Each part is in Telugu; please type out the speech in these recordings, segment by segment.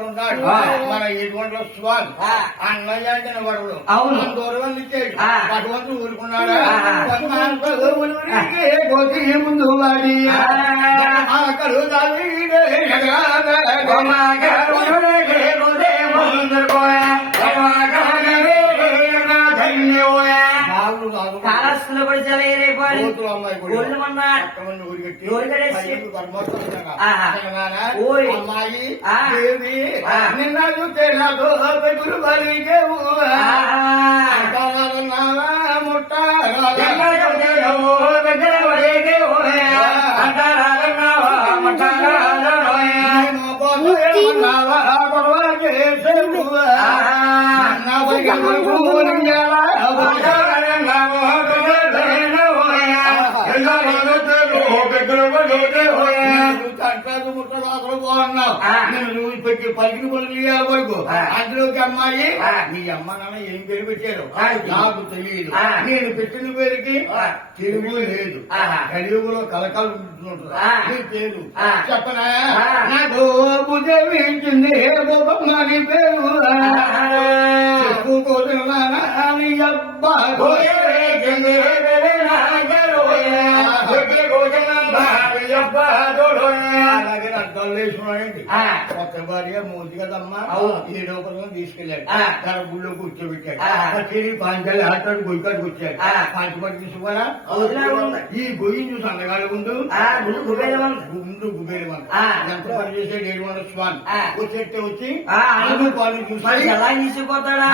ఉన్నాడు మన ఎటువంటి స్వామి అన్నయ్య అంటే వరుడు దూరం ఇచ్చాడు అటువంటి ఊరుకున్నాడా ముందు వాడి కాలస్తులు కూడా చదివేపోయి అమ్మాయి నిన్న చూస్తే నాకు గురు బలిగేవు ముట్ట పలికిన పలుకులు ఇవ్వాలి వరకు అందులోకి అమ్మాయి మీ అమ్మ నాన్న ఏం పేరు పెట్టారు నాకు తెలియదు నేను పెట్టిన పేరుకి తెలుగు లేదు తెలుగులో కలకాలు నీ పేరు చెప్పనా నాకు బుద్ధి గోపమ్మాని పేరు చెప్పుకోదని అబ్బా అలాగే అర్థాలు వేసుకున్నాడండి కొత్త భార్య మూతి కదమ్మా ఏడో పదం తీసుకెళ్ళాడు తన గుళ్ళో కూర్చోబెట్టాడు పాంచాలి ఆటాడు గొయ్యకాడికి వచ్చాడు పాంచపడి తీసుకురా ఈ గొయ్యి చూసి అందగాడు ముందు గుండు గుబేలు ఎంత పని చేసాడు 700 స్వామి వచ్చేస్తే వచ్చి పాలు చూసి తీసుకుపోతాడా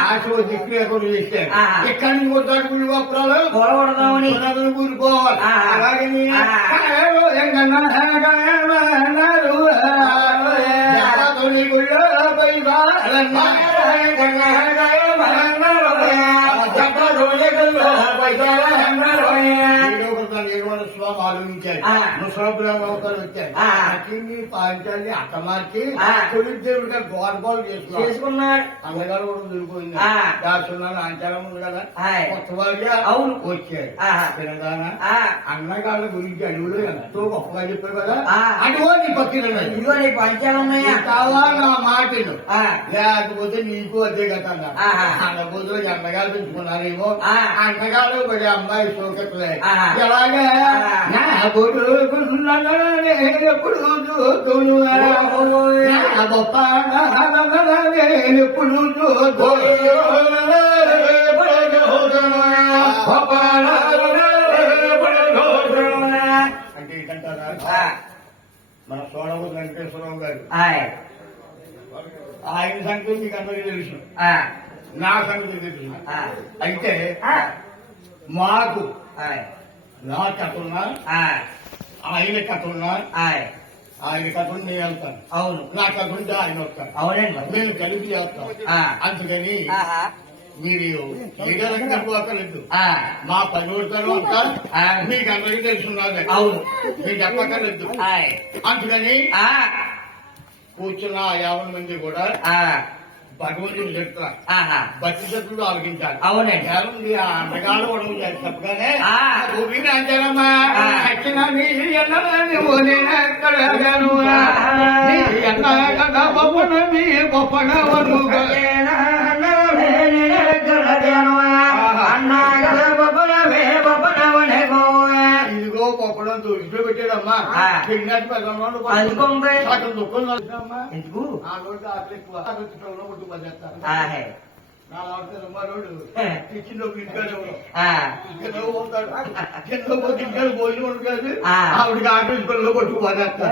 దిక్కు ఎక్కడ చేశాడు ఎక్కడి నుంచి పోతాడు గుళ్ళు గొప్పరాలు కూలిపోవాలి అలాగే స్వామి ఆలోచించాడు ముసలాపురాలు వచ్చాడు పాంచాలి అట్ట మార్చి తొలి దేవుడిగా గోడబాలు చేసుకున్నాడు అన్నగారు కూడా దొరికిపోయింది దాచున్నాను అంచారం ఉంది కదా కొత్త వారిగా అవును వచ్చాడు తెలంగాణ అన్నగాళ్ళ గురించి అడుగులు ఎంతో గొప్పగా చెప్పారు కదా అటువంటి పక్కన పంచాలన్నాయా కావాలి నా మాటలు లేకపోతే నీకు అదే కదా అన్నపోతే అన్నగారు పెంచుకున్నారేమో అన్నగారు పడి అమ్మాయి సోకెట్లే ఎలాగా నా కొడుకున్నాను ఎప్పుడు చూస్తును గొప్ప ఎప్పుడు అంటే ఏంటంటారా మన సోడవూరు వెంకటేశ్వరరావు గారు ఆయన సంగతి మీకు అందరికీ తెలుసు నా సంగతి తెలుసు అయితే మాకు నా కథలున్నా ఆయన కథలున్నా ఆయన కథలు నేను వెళ్తాను అవును నా కథలుంటే ఆయన వస్తాను అవునండి మేము కలిపి చేస్తాం అందుకని మీరు ఏదైనా చెప్పక్కర్లేదు మా పని వస్తారు అంతా మీకు అందరికీ తెలుసున్నది అవును మీరు చెప్పక్కర్లేదు అందుకని కూర్చున్న 50 మంది కూడా భగవంతుని చెప్తారు భక్తి శక్తులు ఆలోచించాలి అవునండి ఆ అందగాళ్ళు వడవు చెప్పగానే అంటారమ్మా ఇదిగో పప్పడం దొరికి పెట్టాడమ్మా దుఃఖం ఎందుకు ఆ రోజు ఆకలి ఎక్కువ భోజనం ఉంటుంది ఆవిడకి ఆకలి కొట్టుకుపోతారు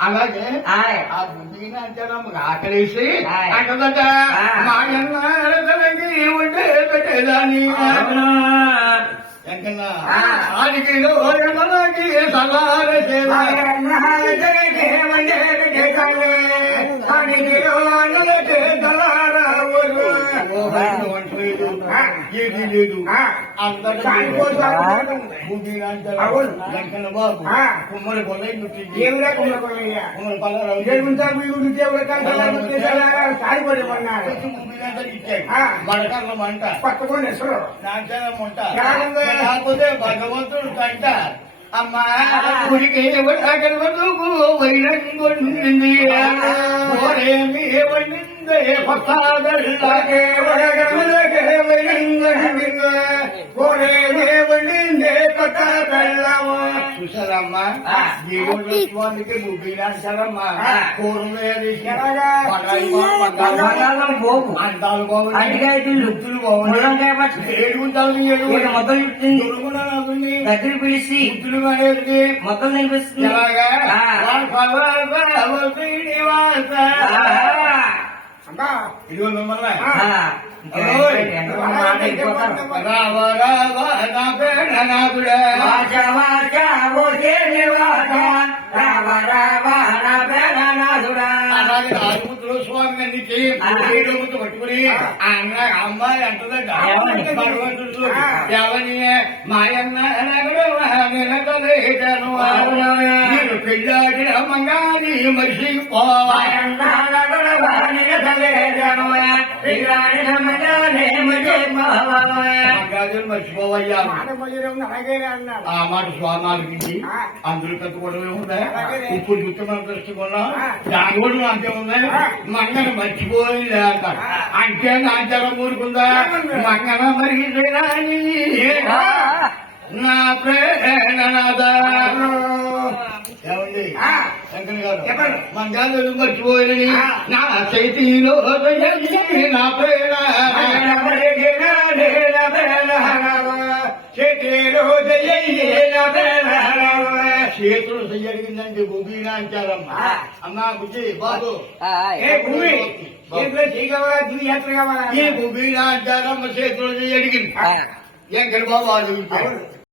అలాగే ఆ బుద్ధిని అంటారమ్మ ఆకలేసి అంటదట మా ఉంటే పెట్టేదాన్ని ఆడికి ఏది లేదు వెంకన్న బాబు కుమ్మరి కొల్లయ్య కుమ్మరి బడకర్ల మంట పట్టుకోండి నాంచారం మంట కాకపోతే భగవంతుడు కంట అమ్మా గుడికి కలవదుకు వైరంగొండింది ఓరేమి వండిందే పసాదల్లాగే వరగలగే వైరంగొండింది ఓరేమి వండిందే పసాదల్లమ్మ చూసారమ్మా దేవుడు స్వామికి ముగ్గురాశారమ్మా కూరలు పోకు అంటాలు బాగుంది అడిగాయలు ముద్దులు బాగుంది ముళ్ళంకాయ పచ్చడి ఏడుగుంటాలు ఏడు మొదలు పెట్టింది దొరుకుతుంది దగ్గర పిలిచి ముద్దులు అనేది మొత్తం కనిపిస్తుంది ఎలాగా ఇదిగో మిమ్మల్ని రావ రావ నా పేడనాథుడా అలాగే ఆరుముద్దులు స్వామి అన్నికి ఏడుముద్దు పట్టుకుని అన్న అమ్మాయి అంటుందట భగవంతుడు ఎవని మాయన్న నిలకలేదను నేను పెళ్ళాడిన మంగాని మనిషి మర్చిపోవయ్యా ఆ మాట స్వామాలకి అందరూ కట్టుకోవడమే ఉందా ఇప్పుడు చుట్టూ మనం తెలుసుకున్నాం దాని కూడా అంతే ఉందా మంగన మర్చిపోయింది అంటారు అంటే నాచారం ఊరుకుందా మంగన మరి నా ప్రేరణనాథ ఏమండి శంకర్ గారు మంగాలు మర్చిపోయినని నా చేతిలో నా ప్రేరణ చేతులు చెయ్యడిగిందండి భూమినా అంటారమ్మా అమ్మా బుజ్జి బాబు ఈ భూమినా అంటారమ్మ చేతులు చెయ్యడిగింది శంకర్ బాబు అడుగుతారు